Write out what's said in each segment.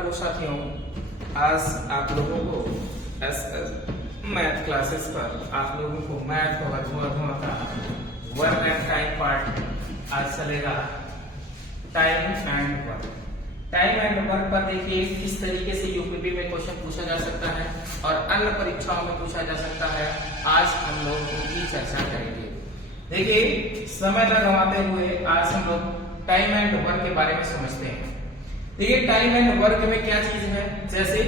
Hello साथियों, आज आप लोगों को मैथ क्लासेस पर आप लोगों को मैथ और अध्यात्म का वर्क एंड टाइम पार्ट आज चलेगा। Time and work. Time and work पर देखिए किस तरीके से यूपीपी में क्वेश्चन पूछा जा सकता है और अन्य परीक्षाओं में पूछा जा सकता है। आज हम लोग उनकी चर्चा करेंगे। देखिए, समय न गंवाते हुए आज हम लोग टाइम एंड वर्क के बारे में समझते हैं। देखिए, टाइम एंड वर्क में क्या चीज है, जैसे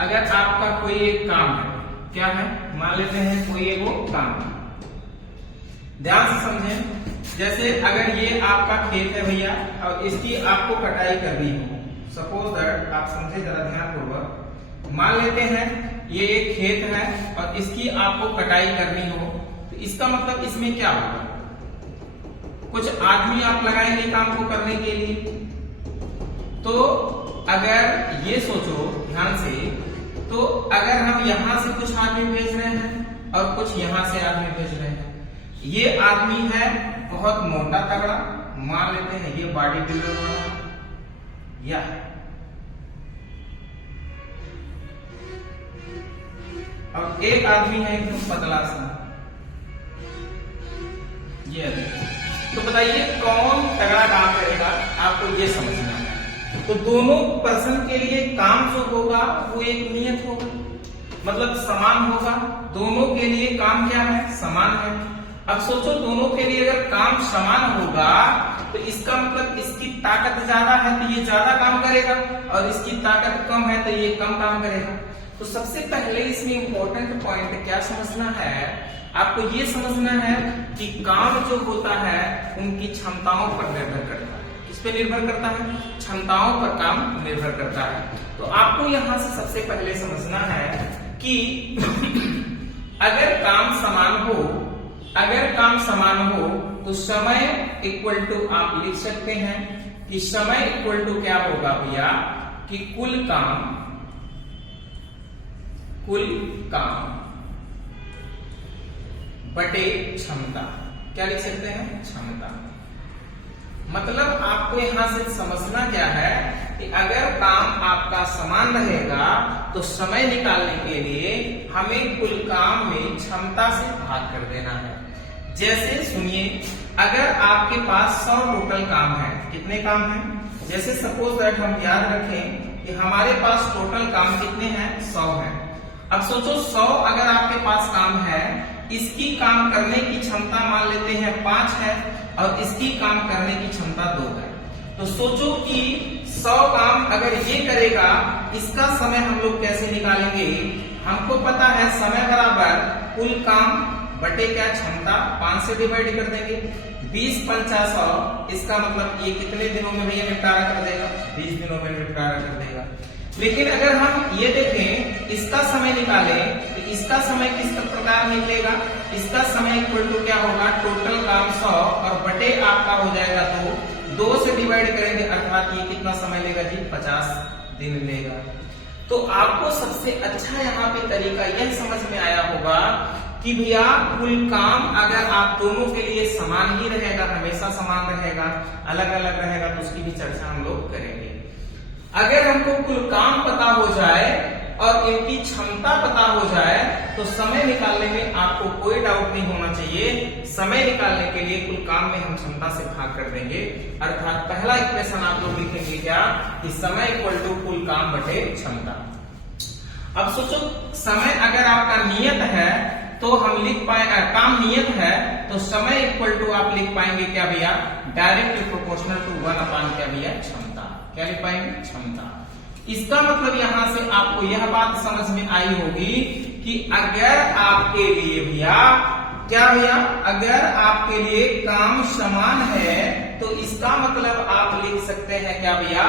अगर आपका कोई एक काम है, क्या है, मान लेते हैं कोई एक वो काम, ध्यान से समझें। जैसे अगर ये आपका खेत है भैया और इसकी आपको कटाई करनी हो, सपोज दैट, आप समझे जरा ध्यानपूर्वक। मान लेते हैं ये एक खेत है और इसकी आपको कटाई करनी हो, तो इसका मतलब इसमें क्या होगा, कुछ आदमी आप लगाएंगे काम को करने के लिए। तो अगर ये सोचो ध्यान से, तो अगर हम यहां से कुछ आदमी भेज रहे हैं और कुछ यहां से आदमी भेज रहे हैं, ये आदमी है बहुत मोटा तगड़ा, मान लेते हैं ये बॉडी बिल्डर वाला, या और एक आदमी है एकदम पतला सा, ये तो बताइए कौन तगड़ा काम करेगा, आपको ये समझना है। तो दोनों पर्सन के लिए काम जो होगा वो एक नियत होगा, मतलब समान होगा। दोनों के लिए काम क्या है, समान है। अब सोचो, दोनों के लिए अगर काम समान होगा तो इसका मतलब इसकी ताकत ज्यादा है तो ये ज्यादा काम करेगा और इसकी ताकत कम है तो ये कम काम करेगा। तो सबसे पहले इसमें इंपॉर्टेंट पॉइंट क्या समझना है, आपको ये समझना है कि काम जो होता है उनकी क्षमताओं पर निर्भर करता है। किस पे निर्भर करता है, क्षमताओं पर काम निर्भर करता है। तो आपको यहां से सबसे पहले समझना है कि अगर काम समान हो तो समय इक्वल टू आप लिख सकते हैं कि समय इक्वल टू क्या होगा भैया, कि कुल काम बटे क्षमता। क्या लिख सकते हैं, क्षमता। मतलब आपको यहां से समझना क्या है कि अगर काम आपका समान रहेगा तो समय निकालने के लिए हमें कुल काम में क्षमता से भाग कर देना है। जैसे सुनिए, अगर आपके पास 100 टोटल काम है, कितने काम है, जैसे सपोज दैट हम याद रखें कि हमारे पास टोटल काम कितने हैं, 100 है। अब सोचो 100 अगर आपके पास काम है, इसकी काम करने की क्षमता मान लेते हैं 5 है और इसकी काम करने की क्षमता 2 है। तो सोचो कि 100 काम अगर ये करेगा, इसका समय हम लोग कैसे निकालेंगे। हमको पता है समय बराबर कुल काम बटे क्या, क्षमता, 5 से डिवाइड कर देंगे। 20 पंचा 100, इसका मतलब ये कितने दिनों में भैया निपटारा कर देगा, 20 दिनों में निपटारा कर देगा। लेकिन अगर हम ये देखें, इसका समय निकालें तो इसका समय किस प्रकार निकलेगा, इसका समय इक्वल टू क्या होगा, टोटल काम 100 और बटे आपका हो जाएगा 2 से डिवाइड करेंगे, अर्थात ये कितना समय लेगा जी, 50 दिन लेगा। तो आपको सबसे अच्छा यहाँ पे तरीका यह समझ में आया होगा कि भैया कुल काम अगर आप दोनों के लिए समान ही रहेगा, हमेशा समान रहेगा, अलग अलग रहेगा, तो उसकी भी चर्चा हम लोग करेंगे। अगर हमको कुल काम पता हो जाए और इनकी क्षमता पता हो जाए तो समय निकालने में आपको कोई डाउट नहीं होना चाहिए। समय निकालने के लिए कुल काम में हम क्षमता से भाग कर देंगे, अर्थात पहला इक्वेशन आप लोग लिखेंगे क्या, कि समय इक्वल टू कुल काम बटे क्षमता। अब सोचो, समय अगर आपका नियत है तो हम लिख पाएंगे, काम नियत है तो समय इक्वल टू आप लिख पाएंगे क्या भैया, डायरेक्टली प्रोपोर्शनल टू 1 क्या भैया, क्षमता। क्या लिख पाएंगे, क्षमता। इसका मतलब यहां से आपको यह बात समझ में आई होगी कि अगर आपके लिए भैया क्या भैया, अगर आपके लिए काम समान है तो इसका मतलब आप लिख सकते हैं क्या भैया,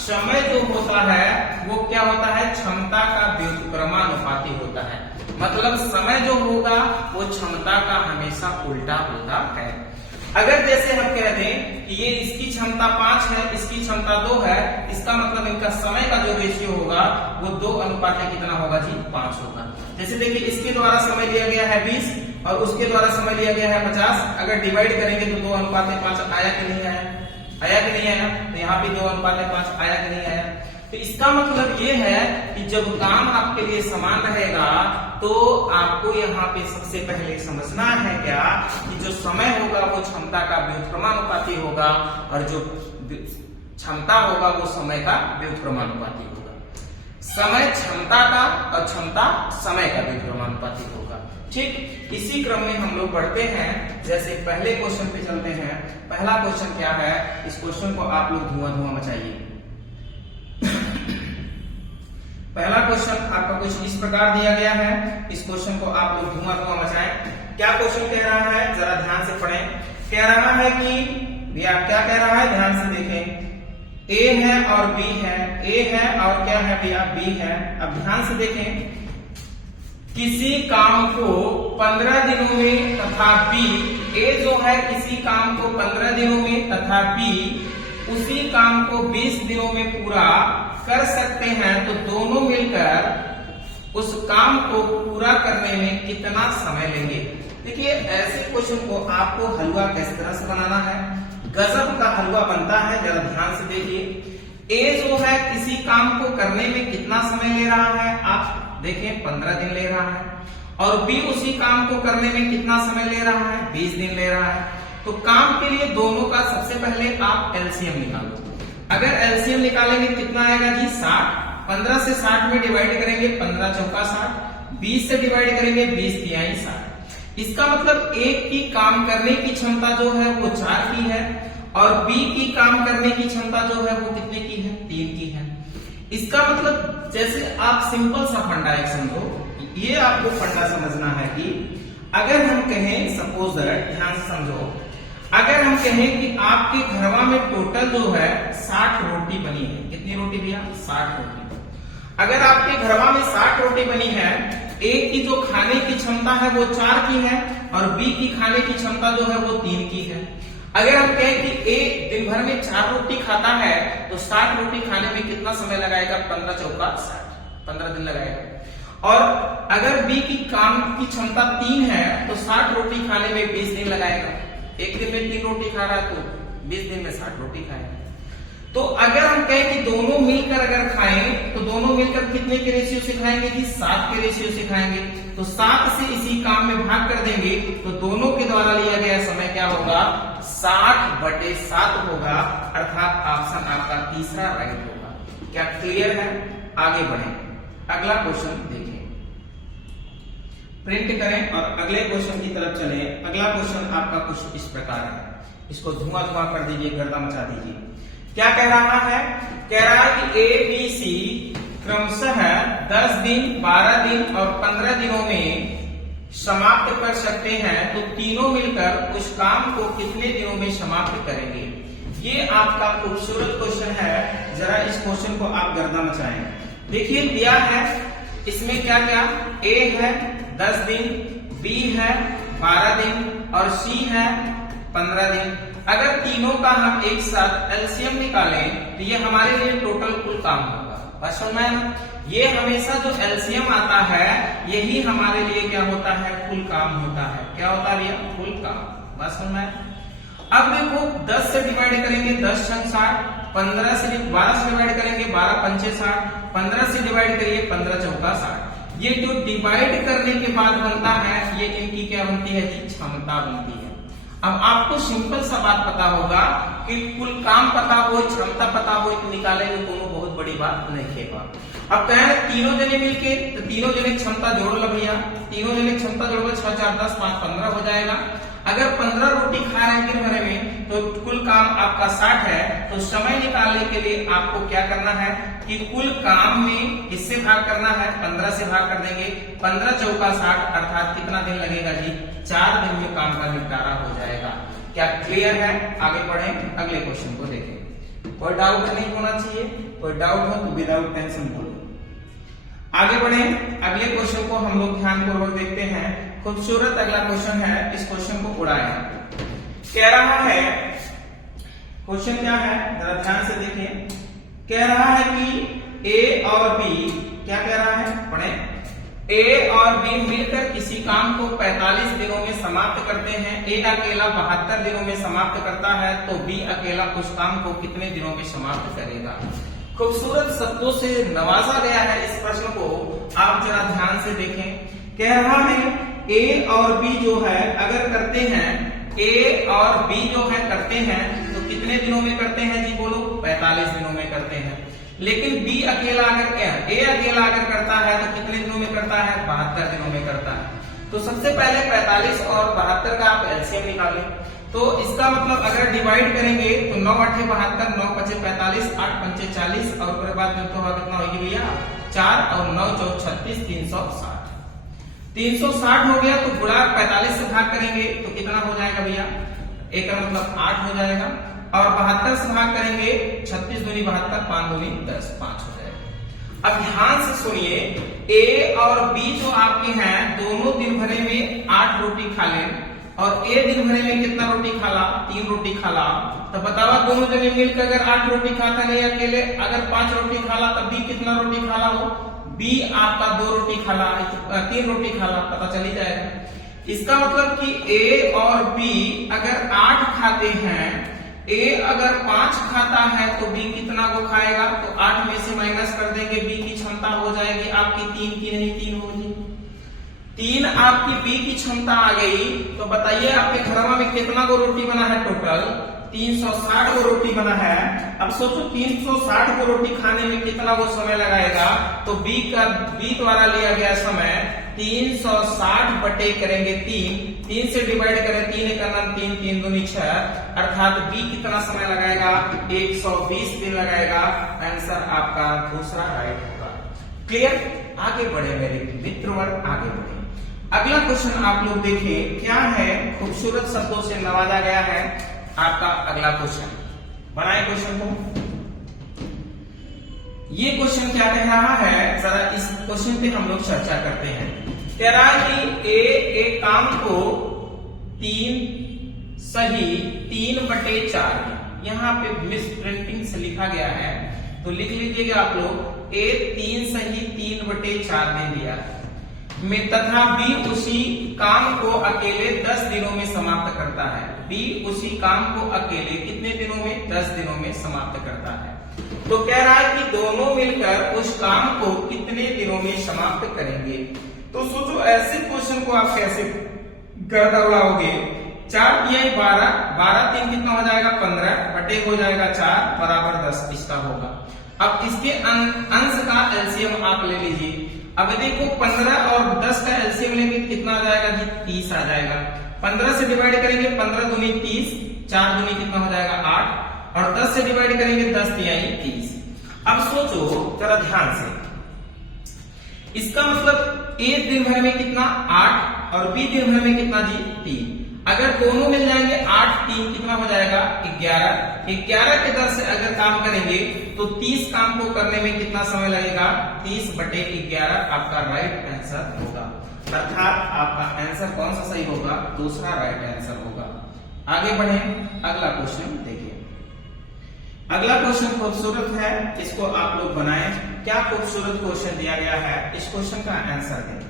समय जो होता है वो क्या होता है, क्षमता का व्युत्क्रमानुपाती होता है। मतलब समय जो होगा वो क्षमता का हमेशा उल्टा होता है। अगर जैसे हम कह दें कि ये इसकी क्षमता 5 है, इसकी क्षमता 2 है, इसका मतलब इनका समय का जो रेशियो होगा वो 2 अनुपात कितना होगा जी, 5 होगा। जैसे देखिए, इसके द्वारा समय लिया गया है 20 और उसके द्वारा समय लिया गया है 50। अगर डिवाइड करेंगे तो 2 अनुपात 5 आया कि नहीं आया, आया कि नहीं आया, तो यहाँ भी 2 अनुपात 5 आया कि नहीं आया। तो इसका मतलब ये है कि जब काम आपके लिए समान रहेगा तो आपको यहाँ पे सबसे पहले समझना है क्या कि जो समय होगा वो क्षमता का व्युत्क्रमानुपाती होगा और जो क्षमता होगा वो समय का व्युत्क्रमानुपाती होगा। समय क्षमता का और क्षमता समय का व्युत्क्रमानुपाती होगा। ठीक इसी क्रम में हम लोग बढ़ते हैं। जैसे पहले क्वेश्चन पे चलते हैं। पहला क्वेश्चन क्या है, इस क्वेश्चन को आप लोग धुआं मचाइए। पहला क्वेश्चन आपका कुछ इस प्रकार दिया गया है। इस क्वेश्चन को आप लोग धुआं मचाएं। क्या क्वेश्चन कह रहा है, जरा ध्यान से पढ़ें। कह रहा है कि भैया क्या कह रहा है, ध्यान से देखें। ए है और बी है, ए है और क्या है भैया, बी है। अब ध्यान से देखें, किसी काम को 15 दिनों में तथा बी, ए जो है किसी काम को 15 दिनों में तथा बी उसी काम को 20 दिनों में पूरा कर सकते हैं, तो दोनों मिलकर उस काम को पूरा करने में कितना समय लेंगे। देखिए ऐसे क्वेश्चन को आपको हलवा किस तरह से बनाना है, गजब का हलवा बनता है। जरा ध्यान से देखिए, ए जो है किसी काम को करने में कितना समय ले रहा है, आप देखें 15 दिन ले रहा है, और बी उसी काम को करने में कितना समय ले रहा है, 20 दिन ले रहा है। तो काम के लिए दोनों का सबसे पहले आप एलसीएम निकालो। अगर एलसीएम निकालेंगे कितना आएगा जी, 60। 15 से 60 में डिवाइड करेंगे, 15 चौका 60। 20 से डिवाइड करेंगे, 20 तिहाई 60। इसका मतलब एक की काम करने की क्षमता जो है वो 4 की है, और बी की काम करने की क्षमता जो है वो कितने की है, 3 की है। इसका मतलब जैसे आप सिंपल सा फंडा एक समझो, ये आपको फंडा समझना है कि अगर हम कहें, सपोज दैट, ध्यान से समझो, अगर हम कहें कि आपके घरवा में टोटल जो है 60 रोटी बनी है, कितनी रोटी भैया, 60 रोटी। अगर आपके घरवा में 60 रोटी बनी है, ए की जो खाने की क्षमता है वो 4 की है, और बी की खाने की क्षमता जो है वो 3 की है। अगर हम कहें कि ए दिन भर में 4 रोटी खाता है, तो 60 रोटी खाने में कितना समय लगाएगा, 15 चौका 60, 15 दिन लगाएगा। और अगर बी की काम की क्षमता 3 है, तो 60 रोटी खाने में 20 दिन लगाएगा। एक दिन में 3 रोटी खा रहा है तो 20 दिन में 60 रोटी खाएगा। तो अगर हम कहें कि दोनों मिलकर अगर खाएं, तो दोनों मिलकर कितने के रेशियो से खाएंगे कि 7 के रेशियो से खाएंगे। तो 7 से इसी काम में भाग कर देंगे, तो दोनों के द्वारा लिया गया समय क्या होगा, 60/7 होगा। अर्थात ऑप्शन आपका तीसरा राइट होगा। क्या क्लियर है? आगे बढ़े, अगला क्वेश्चन देखें, प्रिंट करें और अगले क्वेश्चन की तरफ चले। अगला क्वेश्चन आपका कुछ इस प्रकार है, इसको धुआं कर दीजिए, गर्दा मचा दीजिए। क्या कह रहा है, कह रहा है कि ए बी सी क्रमशः 10 दिन, 12 दिन और 15 दिनों में समाप्त कर सकते हैं, तो तीनों मिलकर उस काम को कितने दिनों में समाप्त करेंगे। ये आपका खूबसूरत क्वेश्चन है। जरा इस क्वेश्चन को आप गर्दा मचाएं। देखिए दिया है, इसमें क्या क्या, ए है 10 दिन, बी है 12 दिन और सी है 15 दिन। अगर तीनों का हम एक साथ एलसीएम निकालें तो ये हमारे लिए टोटल कुल काम होगा। बस समझ में, ये हमेशा जो एलसीएम आता है यही हमारे लिए क्या होता है, कुल काम होता है। क्या होता है भैया, कुल काम। बस समझ में। अब देखो 10 से डिवाइड करेंगे, 10 छंग 60, 12 से डिवाइड करेंगे, 12 पंचे 60, 15 से डिवाइड करिए, 15 चौका 60। ये जो डिवाइड करने के बाद बनता है, ये इनकी क्या बनती है जी, क्षमता बनती है। अब आपको सिंपल सा बात पता होगा कि कुल काम पता हो, क्षमता पता हो, तो निकालेंगे दोनों, बहुत बड़ी बात नहीं खेगा। अब कहें तीनों जने मिलके, तो तीनों जने क्षमता जोड़ लो भैया, तीनों जने क्षमता जोड़ो, 6 4 10 5 15 हो जाएगा। अगर 15 रोटी खा रहे हैं दिन भर में, तो कुल काम आपका 60 है। तो समय निकालने के लिए आपको क्या करना है कि कुल काम में इससे भाग करना है, 15 से भाग कर देंगे, 15 चौका 60, अर्थात कितना दिन लगेगा जी, 4 दिन में काम का निपटारा हो जाएगा। क्या क्लियर है? आगे बढ़ें, अगले क्वेश्चन को देखें। कोई डाउट नहीं होना चाहिए, कोई डाउट हो तो विदाउट टेंशन बोलो। आगे बढ़ें, अगले क्वेश्चन को हम लोग ध्यान पूर्वक देखते हैं। खूबसूरत अगला क्वेश्चन है, इस क्वेश्चन को उड़ाएं। कह रहा है, क्वेश्चन क्या है, जरा ध्यान से देखें। कह रहा है कि ए और बी, क्या कह रहा है, पढ़ें। ए और बी मिलकर किसी काम को 45 दिनों में समाप्त करते हैं। ए अकेला 72 दिनों में समाप्त करता है, तो बी अकेला उस काम को कितने दिनों में समाप्त करेगा। खूबसूरत शब्दों से नवाजा गया है। इस प्रश्न को आप जरा ध्यान से देखें। कह रहा है ए और बी जो है अगर करते हैं, ए और बी जो है करते हैं तो कितने दिनों में करते हैं जी बोलो? 45 दिनों में करते हैं। लेकिन बी अकेला अगर ए अकेला अगर करता है तो कितने दिनों में करता है? 72 दिनों में करता है। तो सबसे पहले 45 और 72 का आप एलसीएम निकालें। तो इसका मतलब अगर डिवाइड करेंगे तो 9 8 72, 9 5 45, 8 5 40 और उसके बाद तो कितना होगी भैया? 4 और 9 4 36, 360। 360 हो गया तो गुणा 45 से भाग करेंगे तो कितना हो जाएगा भैया? एक का मतलब 8 हो जाएगा। और 72 से भाग करेंगे, 36 दूनी 72, 5 दूनी 10, 5 हो जाएगा। अब ध्यान से सुनिए, ए और बी जो आपके हैं दोनों दिन भरे में 8 रोटी खा लें और ए दिन भरे में कितना रोटी खाला? 3 रोटी खाला। तो बतावा दोनों जने मिलकर अगर 8 रोटी खाता नहीं अकेले, अगर 5 रोटी खाला तब बी कितना रोटी खाला हो? बी आपका 2 रोटी खाला, 3 रोटी खाला, पता चली जाएगा। इसका मतलब कि ए और बी अगर 8 खाते हैं, ए अगर 5 खाता है तो बी कितना को खाएगा? तो 8 में से माइनस कर देंगे, बी की क्षमता हो जाएगी आपकी 3 की नहीं 3 होगी। 3 आपकी बी की क्षमता आ गई। तो बताइए आपके घर में कितना को रोटी बना है? टोटल 360 को रोटी बना है। अब सोचो 360 को रोटी खाने में कितना वो समय लगाएगा? तो बी द्वारा लिया गया समय 360 बटे करेंगे 3 से डिवाइड करें, 3 एक 3, 3 दूनी 6, अर्थात बी कितना समय लगाएगा? 120 दिन लगाएगा। आंसर आपका दूसरा राइट होगा। क्लियर? आगे बढ़े मेरे मित्र वर्ग, आगे बढ़े। अगला क्वेश्चन आप लोग देखिए क्या है। खूबसूरत शब्दों से नवाजा गया है आपका अगला क्वेश्चन। बनाए क्वेश्चन को। ये क्वेश्चन क्या कह रहा है, जरा इस क्वेश्चन पे हम लोग चर्चा करते हैं। कह रहा है कि एक काम को 3 सही 3/4, यहाँ पे मिस प्रिंटिंग से लिखा गया है तो लिख लीजिएगा आप लोग, ए 3 सही 3/4 दे दिया में तथा बी उसी काम को अकेले 10 दिनों में समाप्त करता है। बी उसी काम को अकेले कितने दिनों में? 10 दिनों में समाप्त करता है। तो कह रहा है कि दोनों मिलकर उस काम को कितने दिनों में समाप्त करेंगे। तो सोचो ऐसे क्वेश्चन को आप कैसे गड़बड़ाओगे? 4 तिहाई 12, 12 3 कितना हो जाएगा? 15 बटे हो जाएगा 4 बराबर 10 इसका होगा। अब इसके अंश का एलसीएम आप ले लीजिए। अब देखो 15 और 10 का एलसीएम लेंगे कितना आ जाएगा जी? 30 आ जाएगा। 15 से डिवाइड करेंगे, 15 दूनी 30, 4 दूनी कितना हो जाएगा? 8, और 10 से डिवाइड करेंगे 10 तिहाई 30। अब सोचो जरा ध्यान से, इसका मतलब ए दिन भर में कितना? 8 और बी दिन भर में कितना जी? 3। अगर दोनों मिल जाएंगे 8 3 कितना हो जाएगा? 11। 11 के दर से अगर काम करेंगे तो 30 काम को करने में कितना समय लगेगा? 30/11 आपका राइट आंसर होगा। अर्थात आपका आंसर कौन सा सही होगा? दूसरा राइट आंसर होगा। आगे बढ़े, अगला क्वेश्चन देखिए। अगला क्वेश्चन खूबसूरत है, इसको आप लोग बनाएं। क्या खूबसूरत क्वेश्चन दिया गया है, इस क्वेश्चन का आंसर है।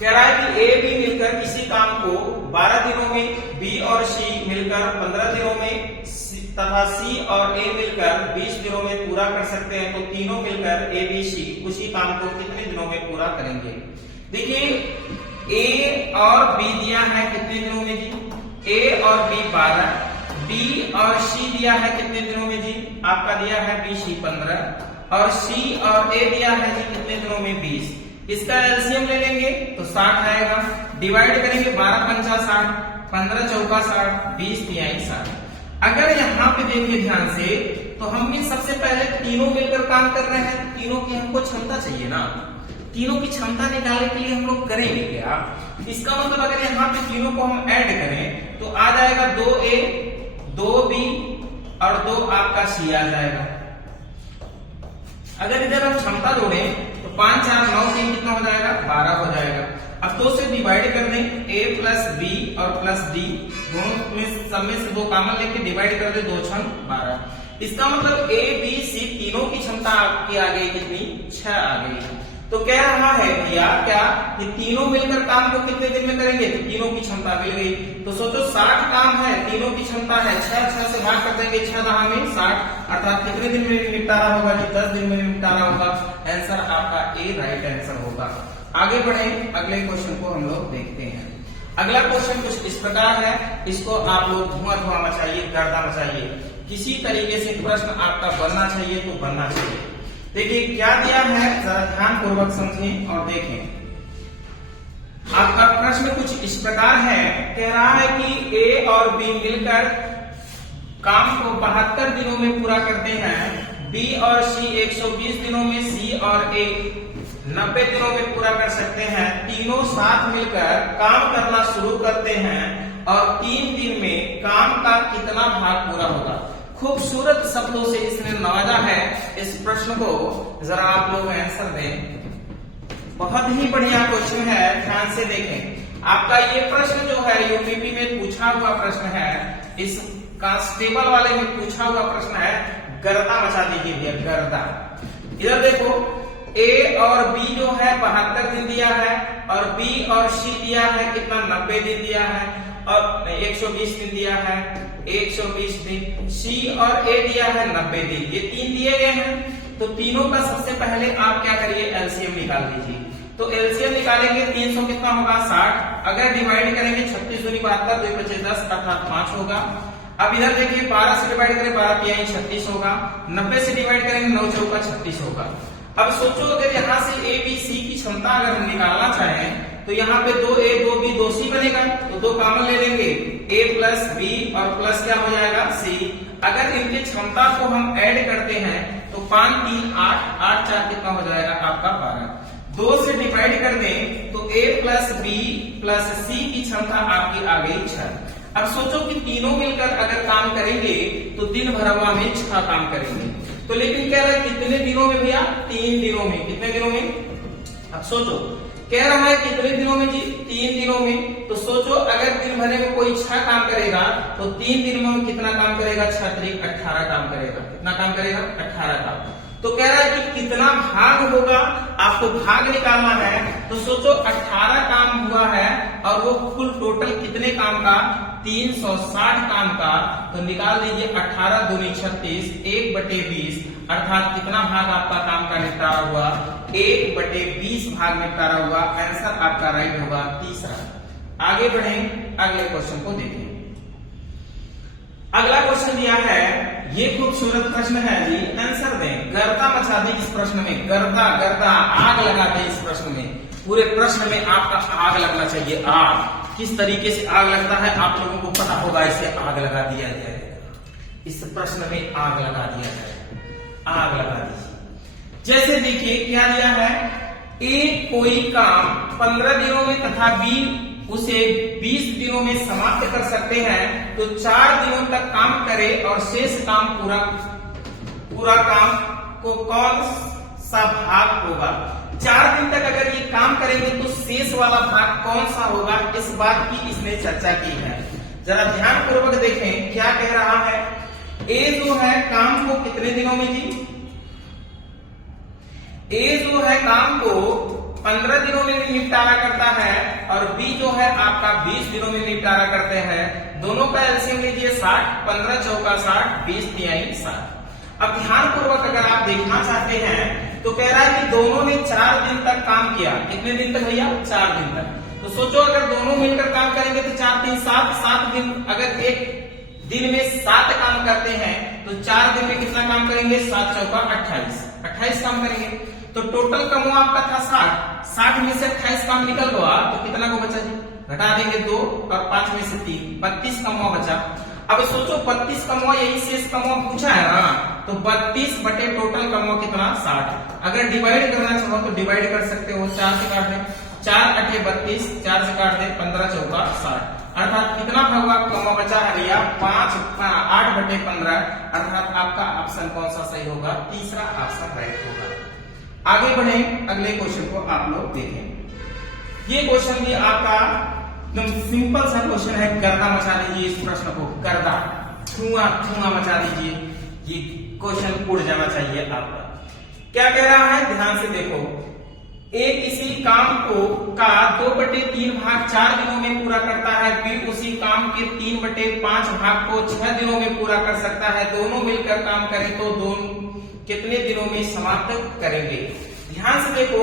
कह रहा है कि ए बी मिलकर किसी काम को 12 दिनों में, बी और सी मिलकर 15 दिनों में तथा सी और ए मिलकर 20 दिनों में पूरा कर सकते हैं। तो तीनों मिलकर ए बी सी उसी काम को कितने दिनों में पूरा करेंगे? देखिए ए और बी दिया है कितने दिनों में जी? ए और बी 12, बी और सी दिया है कितने दिनों में जी? आपका दिया है बी सी 15, और सी और ए दिया है जी कितने दिनों में? 20। इसका एलसीएम ले लेंगे तो 60 आएगा। डिवाइड करेंगे 12 पंचा 60, 15 चौका 60, 20 तिहाई 60। अगर यहाँ पे देखिए ध्यान से तो हमने सबसे पहले तीनों मिलकर काम कर रहे हैं, तीनों की हमको क्षमता चाहिए ना। तीनों की क्षमता निकालने के लिए हम लोग करेंगे क्या? इसका मतलब अगर यहाँ पे तीनों को हम ऐड करें तो आ जाएगा 2A 2B और 2 आपका C आ जाएगा। अगर इधर हम क्षमता जोड़ें तो 5 4 9 3 कितना हो जाएगा? 12 हो जाएगा। अब 2 से डिवाइड कर दें, A प्लस B और प्लस D दोनों में सब में से 2 कॉमन लेके डिवाइड कर दे, 2 6 12। इसका मतलब A B C तीनों की क्षमता आपकी आ गई कितनी? 6 आ गई। तो कह रहा है भैया क्या ये तीनों मिलकर काम को कितने दिन में करेंगे, तो तीनों की क्षमता मिल गई। तो सोचो 60 काम है, तीनों की क्षमता है, 6 से भाग कर देंगे, 6 दहा में 60, अर्थात कितने दिन में निपटारा होगा जी, 10 दिन में निपटारा होगा। आंसर आपका ए राइट आंसर होगा। आगे बढ़े, अगले क्वेश्चन को हम लोग देखते हैं। अगला क्वेश्चन कुछ इस प्रकार है, इसको आप लोग धुआं मचाइए, गर्दा मचाइए, किसी तरीके से प्रश्न आपका बनना चाहिए तो बनना चाहिए। देखिए क्या दिया है, जरा ध्यान पूर्वक समझें और देखें। आपका प्रश्न कुछ इस प्रकार है, कह रहा है कि ए और बी मिलकर काम को 72 दिनों में पूरा करते हैं, बी और सी 120 दिनों में, सी और ए 90 दिनों में पूरा कर सकते हैं। तीनों साथ मिलकर काम करना शुरू करते हैं और 3 दिन में काम का कितना भाग पूरा होगा। खूबसूरत शब्दों से इसने नवाजा है इस प्रश्न को, जरा आप लोग आंसर दें। बहुत ही बढ़िया क्वेश्चन है, ध्यान से देखें। आपका ये प्रश्न जो है यूपीपी में पूछा हुआ प्रश्न है, इस कांस्टेबल वाले में पूछा हुआ प्रश्न है, गर्दा मचा दीजिए भैया, गर्दा। इधर देखो, ए और बी जो है 72 दिन दिया है, और बी और सी दिया है कितना, 90 दिन दिया है, और 120 दिन दिया है, 120 दिन। सी और ए दिया है 90 दिन, ये 3 दिए गए हैं। तो तीनों का सबसे पहले आप क्या करिए, एलसीएम निकाल लीजिए। तो एलसीएम निकालेंगे, 300 कितना होगा, 60। अगर डिवाइड करेंगे 36 दूनी 72, 2 बचे 10, अर्थात 5 होगा। अब इधर देखिए 12 से डिवाइड करें, 12 तिहाई 36 होगा। 90 से डिवाइड करेंगे, 9 चौका 36 होगा। अब सोचो अगर यहाँ से ए बी सी की क्षमता अगर हम निकालना चाहें तो यहाँ पे 2a 2b 2c बनेगा, तो 2 कॉमन ले लेंगे, a प्लस बी और प्लस क्या हो जाएगा c। अगर इनकी क्षमता को हम ऐड करते हैं तो 5 3 8 8 4 कितना हो जाएगा आपका 12। 2 से डिवाइड कर दें तो a plus B plus c की क्षमता आपकी आ गई 6। अब सोचो कि तीनों मिलकर अगर काम करेंगे तो दिन भरवा में 6 काम करेंगे। तो लेकिन कह रहा है कितने दिनों में भैया, 3 दिनों में। कितने दिनों में, अब सोचो कह रहा है कितने दिनों में जी, 3 दिनों में। तो सोचो अगर दिन भर में कोई 6 काम करेगा तो 3 दिन में कितना काम करेगा, 6 त्रिक 18 काम करेगा। कितना काम करेगा, 18 काम। तो कह रहा है कि कितना भाग होगा, आपको भाग निकालना है। तो सोचो 18 काम हुआ है और वो कुल टोटल कितने काम का, 360 काम का। तो निकाल दीजिए 18 दूनी 36, 1/20, अर्थात कितना भाग आपका काम का निपटारा हुआ, 1/20 भाग निपटारा हुआ। आंसर आपका राइट होगा तीसरा। आगे बढ़े, अगले क्वेश्चन को देखें। अगला क्वेश्चन दिया है, ये खूबसूरत प्रश्न है जी, आंसर दें। गर्दा मचा दें इस प्रश्न में, गर्दा गर्दा आग लगा दें इस प्रश्न में। पूरे प्रश्न में आपका आग लगना चाहिए। आग किस तरीके से आग लगता है आप लोगों को पता होगा, इसे आग लगा दिया जाएगा। इस प्रश्न में आग लगा दिया जाएगा, आग लगा दीजिए। जैसे देखिए क्या दिया है, ए कोई काम 15 दिनों में तथा बी उसे 20 दिनों में समाप्त कर सकते हैं, तो 4 दिनों तक काम करे और शेष काम पूरा काम को कौन सा भाग होगा। 4 दिन तक अगर ये काम करेंगे तो शेष वाला भाग कौन सा होगा, इस बात की इसने चर्चा की है। जरा ध्यान पूर्वक देखें क्या कह रहा है। ए जो है काम को कितने दिनों में जी, ए जो है काम को 15 दिनों में निपटारा करता है और बी जो है आपका 20 दिनों में निपटारा करते हैं। दोनों का एलसीएम लीजिए 60, 15 चौका 60, 20 तिहाई 60। अब ध्यान पूर्वक अगर आप देखना चाहते हैं तो कह रहा है कि दोनों ने 4 दिन तक काम किया। कितने दिन तक भैया, 4 दिन तक। तो सोचो अगर दोनों मिलकर काम करेंगे तो 4 3 7, 7 दिन। अगर एक दिन में 7 काम करते हैं तो 4 दिन में कितना काम करेंगे, 7 चौका 28, 28 काम करेंगे। तो टोटल कमो आपका था 60 में से 28 काम निकल गया तो कितना को बचा जी, घटा देंगे 2 और 5 में से 3, 32 कमवा बचा। अब सोचो 32 कमवा यही शेष कमवा पूछा है ना, तो 32 बटे टोटल कमवा कितना, 60। अगर डिवाइड करना चाहो तो डिवाइड कर सकते हो, 4 से काट दें, 4 8 32, 4 से काट दें, 15 चौका 60। अर्थात कितना भाग कमवा बचा है भैया, 8/15। अर्थात आपका ऑप्शन कौन सा सही होगा, तीसरा ऑप्शन राइट होगा। आगे बढ़े, अगले क्वेश्चन को आप लोग देखें। ये क्वेश्चन भी आपका एकदम सिंपल सा क्वेश्चन है। गर्दा मचा दीजिए इस प्रश्न को, गर्दा धुआं मचा दीजिए। ये क्वेश्चन उड़ जाना चाहिए आपका। क्या कह रहा है, ध्यान से देखो। ए किसी काम को का 2/3 भाग 4 दिनों में पूरा करता है, बी उसी काम के 3/5 भाग को 6 दिनों में पूरा कर सकता है, दोनों मिलकर काम करें तो दोनों कितने दिनों में समाप्त करेंगे। ध्यान से देखो,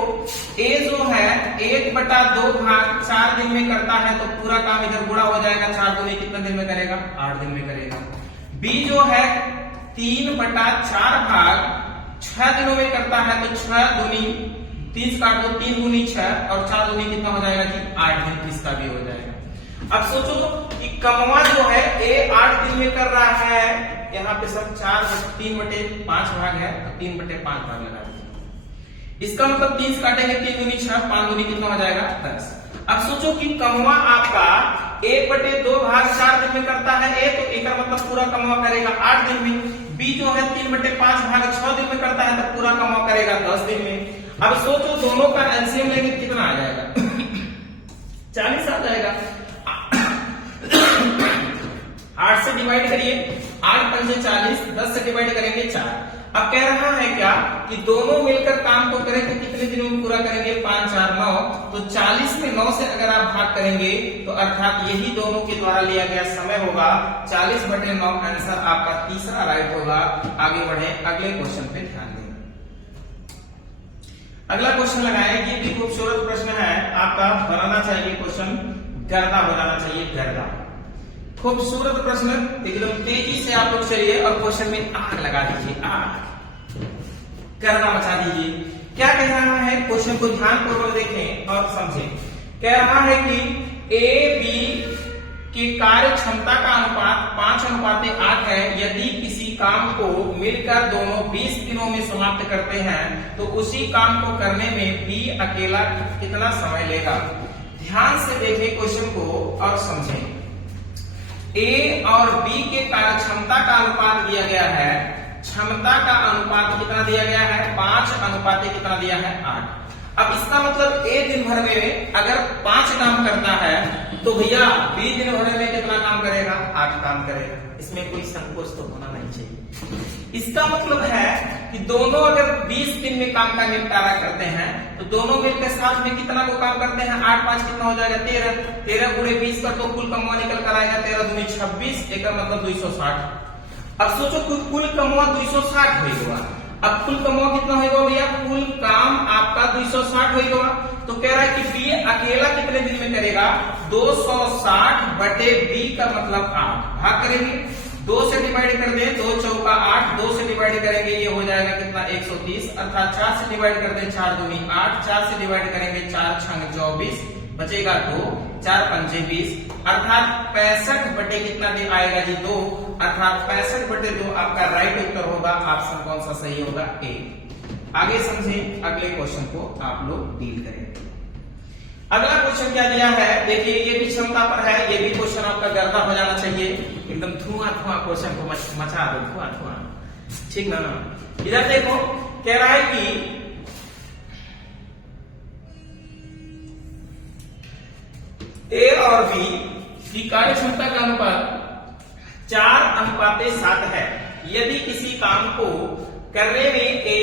ए जो है 1/2 भाग 4 दिन में करता है तो पूरा काम इधर गुणा हो जाएगा, 4 दूनी कितने दिन में करेगा, 8 दिन में करेगा। बी जो है 3/4 भाग 6 दिनों में करता है तो 6 दूनी 30 काट दो, 3 दूनी 6 और 4 दूनी कितना हो जाएगा जी, 8 दिन, इसका भी हो जाएगा। अब सोचो कि कमवा जो है ए 8 दिन में कर रहा है, यहाँ पे सब 3/5 भाग है तो 3/5 भाग लगा दीजिए। इसका मतलब 30 काटेंगे, 3 दूनी 6, 5 दूनी कितना हो जाएगा 10। अब सोचो कि कमवा आपका 1/2 भाग 4 दिन में करता है ए, तो एक मतलब पूरा कमवा करेगा 8 दिन में। बी जो है 3/5 भाग 6 दिन में करता है तो पूरा कमवा करेगा 10 दिन में। अब सोचो दोनों का एलसीएम लेंगे कितना आ जाएगा 40 आ जाएगा। 8 से डिवाइड करिए, 8 पंजे 40, 10 से डिवाइड करेंगे 4। अब कह रहा है क्या कि दोनों मिलकर काम को करें तो कितने दिनों में पूरा करेंगे, 5 4 9, तो 40 में 9 से अगर आप भाग करेंगे तो अर्थात यही दोनों के द्वारा लिया गया समय होगा 40/9। आंसर आपका तीसरा राइट होगा। आगे बढ़े, अगले क्वेश्चन पे ध्यान दें। अगला क्वेश्चन लगाए, ये भी खूबसूरत प्रश्न है आपका, बनाना चाहिए क्वेश्चन, गर्दा हो जाना चाहिए, गर्दा। खूबसूरत प्रश्न, एकदम तेजी से आप लोग चलिए और क्वेश्चन में आग लगा दीजिए, आग गर्दा मचा दीजिए। क्या कह रहा है, क्वेश्चन को ध्यानपूर्वक देखें और समझें। कह रहा है कि ए बी की कार्य क्षमता का अनुपात 5:8 है। यदि किसी काम को मिलकर दोनों 20 दिनों में समाप्त करते हैं तो उसी काम को करने में बी अकेला कितना समय लेगा। ध्यान से देखें क्वेश्चन को और समझें। ए और बी के कार्य क्षमता का अनुपात दिया गया है, क्षमता का अनुपात कितना दिया गया है, 5:8 कितना दिया है, 8। अब इसका मतलब ए दिन भर में अगर 5 काम करता है तो भैया बी दिन भर में कितना काम करेगा, 8 काम करेगा। इसमें कोई संकोच तो होना नहीं चाहिए। इसका मतलब है कि दोनों अगर 20 दिन में काम का निपटारा करते हैं तो दोनों मिलकर साथ में कितना को काम करते हैं, 8 5 कितना हो जाएगा, 13। 13 गुणे 20 कर तो कुल कमवा निकल कर आएगा 13 दूनी 26, एक मतलब 260। अब सोचो कुल कमवा 260 होगा। अब कुल कमवा कितना होगा भैया, कुल काम आपका 260 होगा। तो कह रहा है कि बी अकेला कितने दिन में करेगा, 260/बी का मतलब 8 भाग करेंगे, 2 से डिवाइड कर दें, 2 चौका 8, 2 से डिवाइड करेंगे ये हो जाएगा कितना 130, अर्थात 4 से डिवाइड कर दें 4 दूनी 8, 4 से डिवाइड करेंगे 4 छंग 24, बचेगा 2, 4 पंजे 20, अर्थात 65 कितना दिन आएगा जी 2, अर्थात 65/2 आपका राइट उत्तर होगा। ऑप्शन कौन सा सही होगा, ए। आगे समझें, अगले क्वेश्चन को आप लोग डील करें। अगला क्वेश्चन क्या दिया है, देखिए ये भी क्षमता पर है, ये भी क्वेश्चन आपका गर्दा हो जाना चाहिए, एकदम धुआं क्वेश्चन को मचा दो, धुआं, ठीक ना। इधर देखो, कह रहा है कि ए और बी की कार्य क्षमता का अनुपात 4:7 है। यदि किसी काम को करने में ए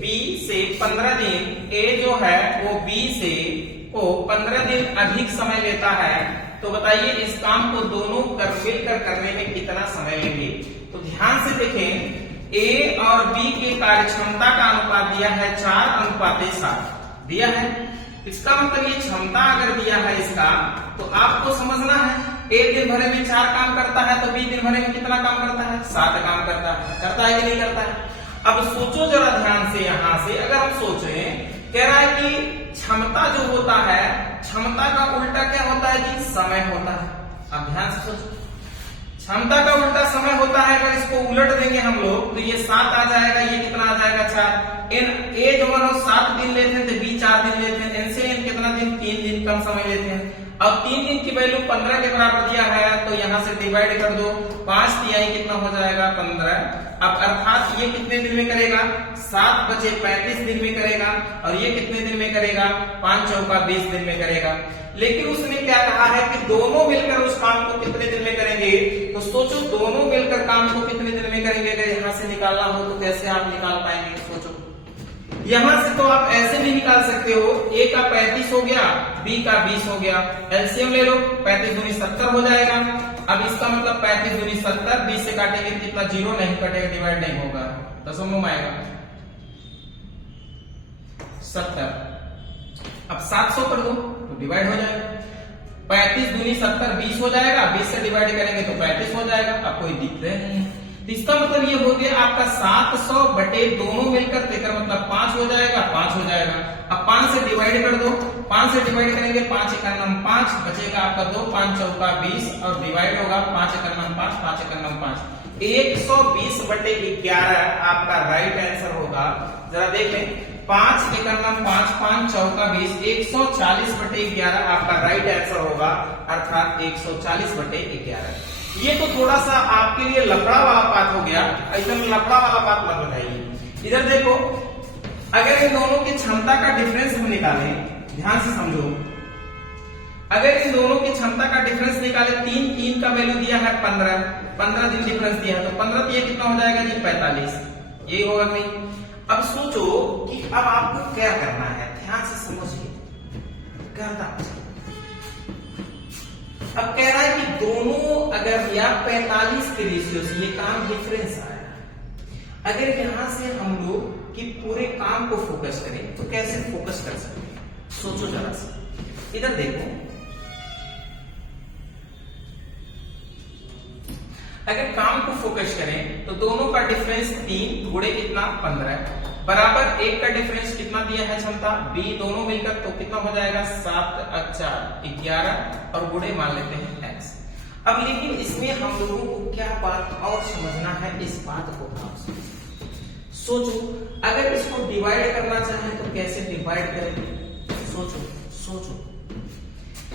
बी से 15 दिन, ए जो है वो बी से को 15 दिन अधिक समय लेता है, तो बताइए इस काम को दोनों मिलकर करने में कितना समय लेंगे। तो ध्यान से देखें, ए और बी के कार्य क्षमता का अनुपात दिया है 4:7 दिया है। इसका मतलब ये क्षमता अगर दिया है इसका, तो आपको समझना है ए दिन भर में 4 काम करता है तो बी दिन भर में कितना काम करता है, 7 काम करता है कि नहीं करता है। अब सोचो जरा ध्यान से, यहां से अगर हम सोचें, कह रहा है कि क्षमता जो होता है, क्षमता का उल्टा क्या होता है जी, समय होता है। अब ध्यान से सोचो, क्षमता का उल्टा समय होता है। अगर इसको उलट देंगे हम लोग तो ये 7 आ जाएगा, ये कितना आ जाएगा 4। ए जो 7 दिन लेते हैं तो बी 4 दिन लेते हैं, इनसे कितना दिन, 3 दिन कम समय लेते हैं। अब 3 दिन की वैल्यू 15 के बराबर दिया है तो यहां से डिवाइड कर दो, 5 तिहाई कितना हो जाएगा 15। अब अर्थात ये कितने दिन में करेगा, 7 बचे 35 दिन में करेगा, और ये कितने दिन में करेगा, 5 चौका 20 दिन में करेगा। लेकिन उसने क्या कहा है कि दोनों मिलकर उस काम को कितने दिन में करेंगे। तो सोचो दोनों मिलकर काम को कितने दिन में करेंगे, अगर यहां से निकालना हो तो कैसे आप निकाल पाएंगे, सोचो। यहां से तो आप ऐसे भी निकाल सकते हो, ए का 35 हो गया, बी का 20 हो गया, एलसीएम ले लो, 35 दूनी 70 हो जाएगा। अब इसका मतलब 35 दूनी 70, 20 से काटेंगे कितना, 0 नहीं कटेगा, डिवाइड नहीं होगा, दशमलव में आएगा 70। अब 700 कर दो तो डिवाइड हो जाएगा, 35 दूनी 70, 20 हो जाएगा, 20 से डिवाइड करेंगे तो 35 हो जाएगा। अब कोई दिक्कत नहीं है, तो इसका मतलब ये हो गया आपका 700 बटे दोनों मिलकर देकर मतलब 5 हो जाएगा, 5 हो जाएगा। अब 5 से डिवाइड कर दो, 5 से डिवाइड करेंगे 5 एकम 5, बचेगा आपका 2, 5 चौका 20 और डिवाइड होगा 5 एकम 5, 5 एकम 5, 120 बटे 11 आपका राइट आंसर होगा। जरा देख लें, 5 एकम 5, 5 चौका 20, 140 बटे 11 आपका राइट आंसर होगा, अर्थात 140 बटे 11। ये तो थोड़ा सा आपके लिए लफड़ा वाला बात हो गया, ऐसा लफड़ा वाला बात मत बताइए। इधर देखो, अगर इन दोनों की क्षमता का डिफरेंस हम निकालें, ध्यान से समझो, अगर इन दोनों की क्षमता का डिफरेंस निकाले, 3 का वैल्यू दिया है 15 दिन डिफरेंस दिया है, तो 15 ये कितना हो जाएगा जी 45, यही होगा नहीं। अब सोचो कि अब आपको क्या करना है, ध्यान से समझिए, करना अब कह रहा है कि दोनों अगर या 45 के रेशियो से ये काम डिफरेंस आया, अगर यहां से हम लोग कि पूरे काम को फोकस करें तो कैसे फोकस कर सकते हैं, सोचो जरा सा। इधर देखो, अगर काम को फोकस करें तो दोनों का डिफरेंस 3 गुणे कितना 15 बराबर 1 का डिफरेंस कितना दिया है क्षमता b, दोनों मिलकर तो कितना हो जाएगा 7 4 11 और गुणे मान लेते हैं x। अब लेकिन इसमें हम लोगों को क्या बात और समझना है, इस बात को आप सोचो। अगर इसको डिवाइड करना चाहें तो कैसे डिवाइड करेंगे, सोचो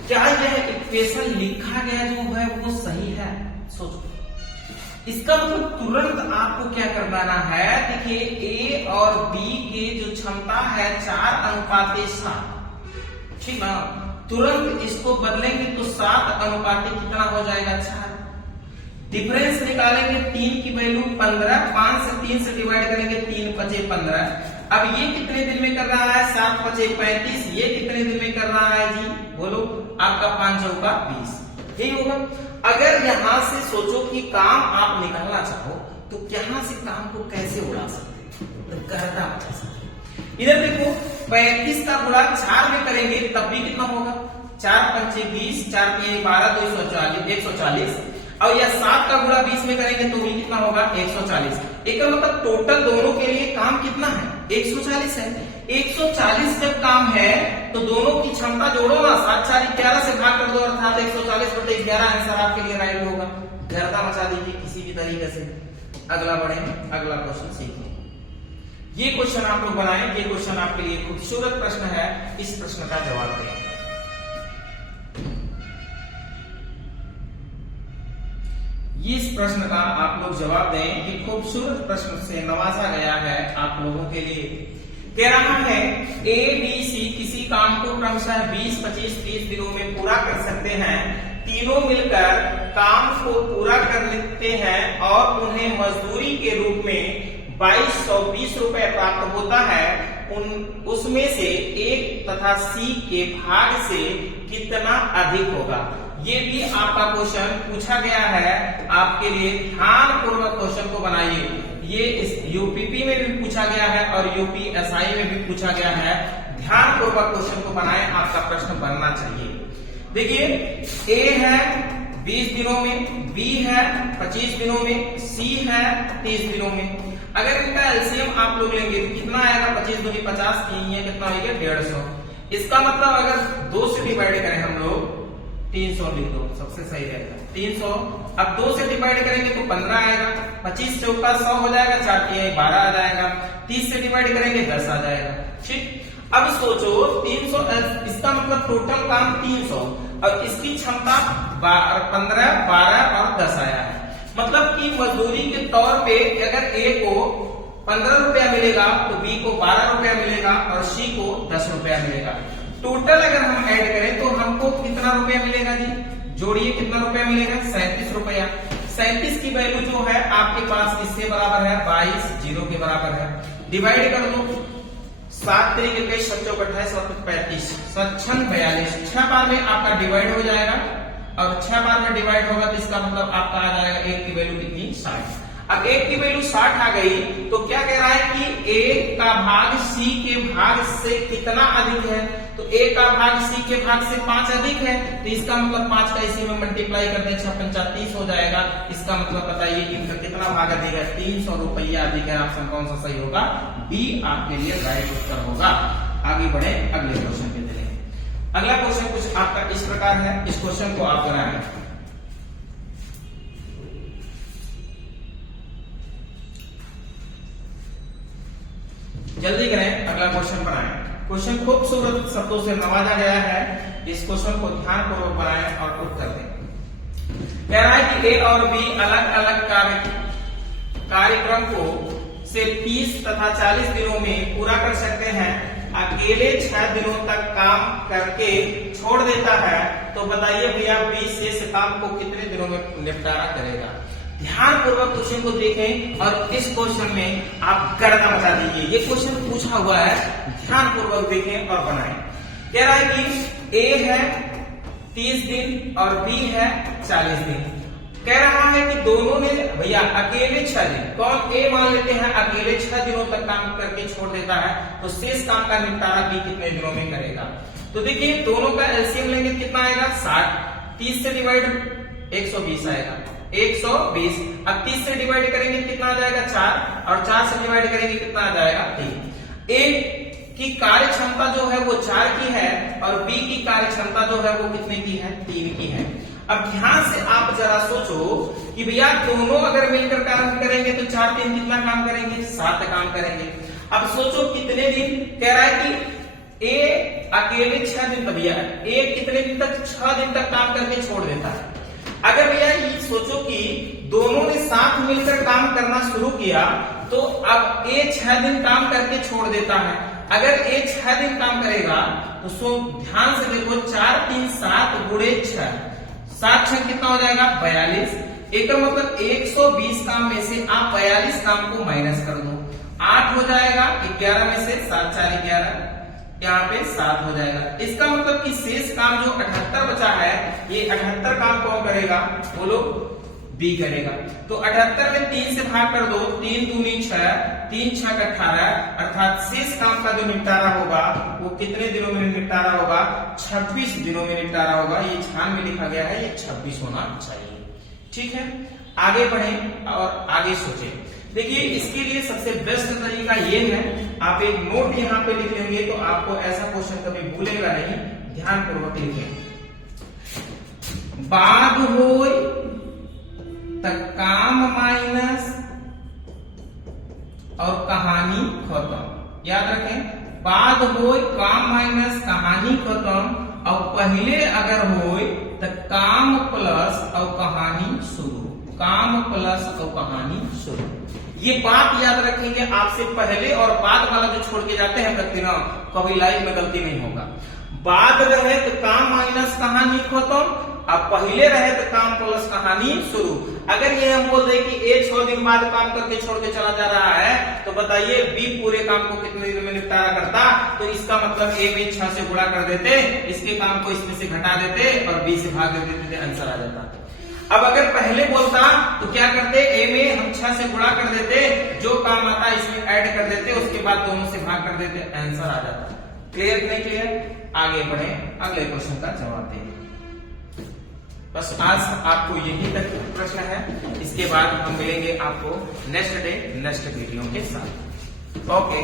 क्या यह इक्वेशन लिखा गया जो है वो सही है, सोचो। इसका मतलब तुरंत आपको क्या करना है, देखिए ए और बी के जो क्षमता है 4:7, ठीक ना, तुरंत इसको बदलेंगे तो 7 कितना हो जाएगा 4। डिफरेंस निकालेंगे, 3 की वैल्यू 15, 5 से 3 से डिवाइड करेंगे, 3 5 15। अब ये कितने दिन में कर रहा है 7 5 35, ये कितने दिन में कर रहा है जी बोलो, आपका 5 चौका 20, यही होगा। अगर यहां से सोचो कि काम आप निकालना चाहो तो यहां से काम को कैसे उड़ा सकते, तो करना बता सकते। इधर देखो, 35 का गुणा 4 में करेंगे तब भी कितना होगा, 4 5 20, 4 3 12, 140, और यह 7 का गुणा 20 में करेंगे तो भी कितना होगा 140। एक मतलब टोटल दोनों के लिए काम कितना है 140 है। 140 जब काम है तो दोनों की क्षमता जोड़ो ना, 7 4 11 से भाग कर दो, अर्थात 140 बटे 11 आंसर आपके लिए राइट होगा। गर्दा मचा दीजिए किसी भी तरीके से। अगला बढ़े, अगला क्वेश्चन सीखिए। ये क्वेश्चन आप लोग बनाएं, ये क्वेश्चन आपके लिए खूबसूरत प्रश्न है, इस प्रश्न का जवाब दें। इस प्रश्न का आप लोग जवाब दें, ये खूबसूरत प्रश्न से नवाजा गया है आप लोगों के लिए। कह रहा है ए बी सी किसी काम को क्रमशः 20 25 30 दिनों में पूरा कर सकते हैं, तीनों मिलकर काम को पूरा कर लेते हैं और उन्हें मजदूरी के रूप में 2220 रुपए प्राप्त होता है, उसमें से एक तथा सी के भाग से कितना अधिक होगा। ये भी आपका क्वेश्चन पूछा गया है आपके लिए, ध्यान पूर्वक क्वेश्चन को बनाइए। ये इस यूपीपी में भी पूछा गया है और यूपीएसआई में भी पूछा गया है, ध्यान पूर्वक क्वेश्चन को बनाएं, आपका प्रश्न बनना चाहिए। देखिए, ए है 20 दिनों में, बी है 25 दिनों में, सी है 30 दिनों में। अगर इनका एलसीएम आप लोग लेंगे तो कितना आएगा, 25 दूनी 50, ये कितना हो गया 150। इसका मतलब अगर 2 से डिवाइड करें हम लोग 300 लिख दो, सबसे सही रहेगा 300। अब 2 से डिवाइड करेंगे तो 15 आएगा, 25 चौका 100 हो जाएगा, 4 3 12 आ जाएगा, 30 से डिवाइड करेंगे 10 आ जाएगा। ठीक, अब सोचो 300, इसका मतलब टोटल काम 300 और इसकी क्षमता 15 12 और 10 आया है। मतलब कि मजदूरी के तौर पे अगर ए को 15 रुपया मिलेगा तो बी को 12 रुपया मिलेगा और सी को 10 रुपया मिलेगा। टोटल अगर हम ऐड करें तो हमको कितना रुपया मिलेगा जी, जोड़िए कितना रुपया मिलेगा 37 रुपया। 37 की वैल्यू जो है आपके पास इससे बराबर है 22 0 के बराबर है। डिवाइड कर दो, 7 3 21 7 4 28 और 35 स्वच्छंद 42 6 बार में आपका डिवाइड हो जाएगा और 6 बार में डिवाइड होगा तो इसका मतलब आपका आ जाएगा 1 की वैल्यू कितनी 60। अब 1 की वैल्यू 60 आ गई तो क्या कह रहा है कि a का भाग c के भाग से कितना अधिक है, तो a का भाग c के भाग से 5 अधिक है, तो इसका मतलब 5 का इसी में मल्टीप्लाई कर दें 6 5 30 हो जाएगा। इसका मतलब बताइए कि इनका कितना भाग अधिक है, 300 रुपया अधिक है। ऑप्शन कौन सा सही होगा, बी आपके लिए राइट उत्तर होगा। आगे बढ़े अगले क्वेश्चन पे चलेंगे। अगला क्वेश्चन कुछ आपका इस प्रकार है, इस क्वेश्चन को आप बनाएं। जल्दी करें, अगला क्वेश्चन बनाएं। क्वेश्चन खूबसूरत शब्दों से नवाजा गया है, इस क्वेश्चन को ध्यानपूर्वक बनाएं और उत्तर दें। कह रहा है कि ए और बी अलग अलग कार्यक्रम को से 30 तथा 40 दिनों में पूरा कर सकते हैं। अकेले 6 दिनों तक काम करके छोड़ देता है, तो बताइए भैया बी शेष काम को कितने दिनों में निपटारा करेगा। ध्यान पूर्वक क्वेश्चन को देखें और इस क्वेश्चन में आप गर्दा मचा दीजिए। ये क्वेश्चन पूछा हुआ है, ध्यान पूर्वक देखें और बनाएं। कह रहा है कि ए है 30 दिन और बी है 40 दिन। कह रहा है कि दोनों ने भैया अकेले 6 दिन, कौन ए मान लेते हैं अकेले 6 दिनों तक काम करके छोड़ देता है, तो शेष काम का निपटारा बी कितने दिनों में करेगा। तो देखिए दोनों का एलसीएम लेंगे कितना आएगा 60, 30 से डिवाइड 120 आएगा 120। अब 30 से डिवाइड करेंगे कितना आ जाएगा 4 और 4 से डिवाइड करेंगे कितना आ जाएगा 3। ए की कार्य क्षमता जो है वो 4 की है और बी की कार्य क्षमता जो है वो कितने की है 3 की है। अब ध्यान से आप जरा सोचो कि भैया दोनों अगर मिलकर काम करेंगे तो 4 3 कितना काम करेंगे 7 काम करेंगे। अब सोचो कितने दिन, कह रहा है कि ए अकेले 6 दिन, भैया ए कितने दिन तक 6 दिन तक काम करके छोड़ देता है। अगर भैया ये सोचो कि दोनों ने साथ मिलकर काम करना शुरू किया तो अब ए 6 दिन काम करके छोड़ देता है। अगर ए 6 दिन काम करेगा तो ध्यान से देखो 4 3 7 गुणे 6, 7 6 कितना हो जाएगा 42। एक मतलब 120 काम में से आप 42 काम को माइनस कर दो, 8 हो जाएगा 11 में से 7 4 11, यहाँ पे 7 हो जाएगा। इसका मतलब कि शेष काम जो 78 बचा है, ये 78 काम कौन करेगा, बोलो बी करेगा। तो 78 में 3 से भाग कर दो, 3 दूनी 6, 3 6 18, अर्थात शेष काम का जो निपटारा होगा वो कितने दिनों में निपटारा होगा 26 दिनों में निपटारा होगा। ये छान में लिखा गया है, ये 26 होना चाहिए। ठीक है, आगे बढ़े और आगे सोचे। देखिए इसके लिए सबसे बेस्ट तरीका ये है, आप एक नोट यहाँ पे लिख लेंगे तो आपको ऐसा क्वेश्चन कभी भूलेगा नहीं। ध्यान पूर्वक लिखें, बाद होय तक काम माइनस और कहानी खत्म। याद रखें, बाद होय काम माइनस कहानी खत्म और पहले अगर होय तो काम प्लस और कहानी शुरू, काम प्लस और कहानी शुरू। ये बात याद रखेंगे, आपसे पहले और बाद वाला जो छोड़ के जाते हैं व्यक्ति ना, कभी लाइफ में गलती नहीं होगा। बाद रहे तो काम माइनस कहानी खत्म, अब पहले रहे तो काम प्लस कहानी शुरू। अगर ये हम बोल दें कि ए 6 दिन बाद काम करके छोड़ के चला जा रहा है, तो बताइए बी पूरे काम को कितने दिन में निपटारा करता, तो इसका मतलब ए में 6 से गुणा कर देते, इसके काम को इसमें से घटा देते और बी से भाग दे देते, आंसर आ जाता। अब अगर पहले बोलता तो क्या करते, ए में हम 6 से गुणा कर देते, जो काम आता इसमें ऐड कर देते, उसके बाद दोनों से भाग कर देते, आंसर आ जाता। क्लियर नहीं क्लियर? आगे बढ़े, अगले क्वेश्चन का जवाब देंगे। बस आज आपको यही तक प्रश्न है, इसके बाद हम मिलेंगे आपको नेक्स्ट डे नेक्स्ट वीडियो के साथ। ओके।